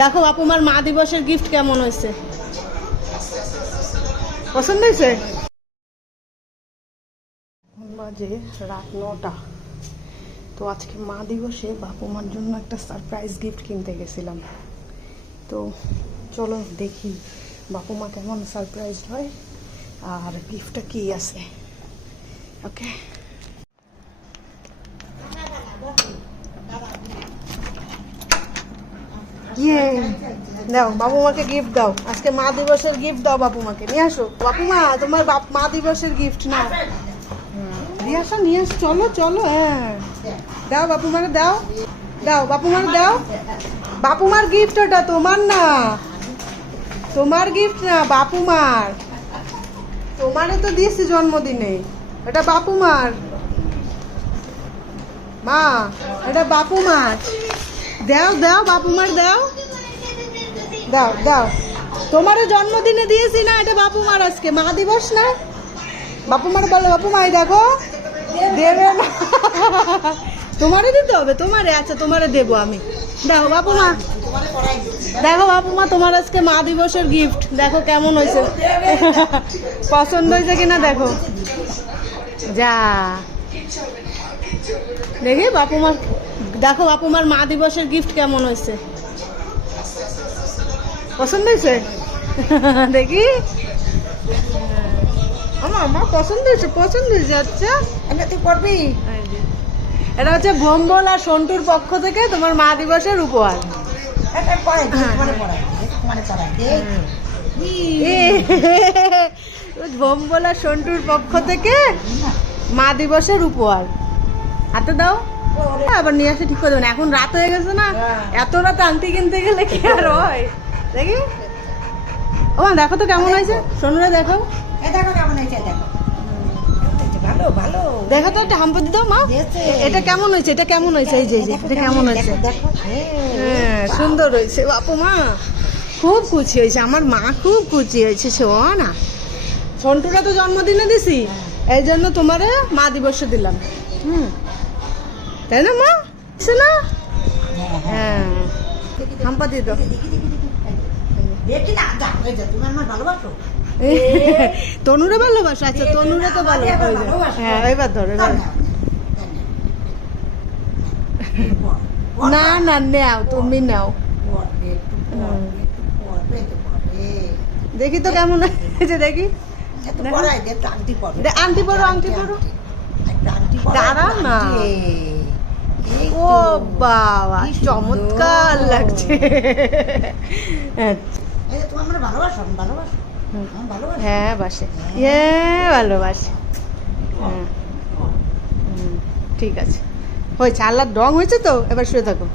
দেখো বাপুমার মা দিবসের গিফট কেমন হয়েছে? পছন্দ হয়েছে? বাজে রাত নটা। তো আজকে মা দিবসে বাপুমার জন্য একটা সারপ্রাইজ গিফট কিনতে গেছিলাম। তো চলো দেখি বাপুমা কেমন সারপ্রাইজ হয় আর গিফটটা কি আছে। ওকে ইয়ে দাও বাবু মাকে গিফট দাও। আজকে মা দিবসের গিফট দাও বাপু মাকে নিয়ে আসো। বাপু মা তোমার বাপ, মা দিবসের গিফট নাও। নিয়ে আসো নিয়ে আসো, চলো চলো হ্যাঁ। দাও বাপু মাকে দাও। দাও বাপু মাকে দাও। বাপু মার গিফট ওটা, তোমার না। তোমার গিফট না বাপু মার তোমারে তো দিয়েছি জন্মদিনে। এটা বাপু মার মা, এটা বাপু মার দাও দাও, বাপু মার দাও। দাও দাও। তোমারও জন্মদিনে দিয়েছি না, এটা বাপু মার আজকে। মা দিবস না? বাপু মার বলো, বাপু মাই দেখো। দেবে না। তোমারে দিতে হবে, তোমারে। আচ্ছা তোমারে দেবো আমি। দেখো, বাপু মা দেখো, বাপু মা তোমার আজকে মা দিবসের গিফট দেখো, কেমন হয়েছে। পছন্দ হয়েছে কিনা দেখো। যা। দেখি, বাপু মার দেখো বাপু মার মা দিবসের গিফট কেমন হয়েছে? পছন্দ হয়েছে? দেখি। আমার আমার পছন্দ হয়েছে পছন্দ হয়েছে আচ্ছা। এমনি তুই করবি? এটা হচ্ছে ভোম্বল আর সন্টুর পক্ষ থেকে তোমার মা দিবসের উপহার। এটা হ্যাঁ, এ, ভোম্বল আর সন্টুর পক্ষ থেকে মা দিবসের উপহার। হাতে দাও। আবার নিয়ে আসে ঠিক করে দেবেন এখন রাত হয়ে গেছে না হ্যাঁ। এত রাত আংটি কিনতে গেলে কি আর হয়? দেখি। ও দেখো তো কেমন হয়েছে। সোনুরা দেখো। দেখো কেমন হয়েছে দেখো। ভালো ভালো। দেখো তো একটা মা। এটা কেমন হয়েছে এটা কেমন হয়েছে? এই যে এটা কেমন হয়েছে দেখো, দেখো। হ্যাঁ। সুন্দর হয়েছে। বাপু মা খুব কুচি হয়েছে। আমার মা খুব কুচি হয়েছে না সন্টুরা তো জন্মদিনে দিছি। এই জন্য তোমারে মা দিবসে দিলাম। হুম। তাই না মা? হ্যাঁ, হাম্পা দিয়ে দাও। তনুরে ভালোবাসো? আচ্ছা তনুরে তো ভালোবাসো। হ্যাঁ এবার ধরো না, না। পড়, পড়, নেও তুমি নাও। পড়, পড়, পড়, পড়। দেখি তো কেমন হয়েছে দেখি। আংটি পরো। আংটি পরো, দাঁড়া না। ও বাবা চমৎকার লাগছে। আচ্ছা। হ্যাঁ বাসে হ্যাঁ ভালোবাসে। হুম, ঠিক আছে। হয়েছে আল্লাহর রং হয়েছে তো? এবার শুয়ে থাকো।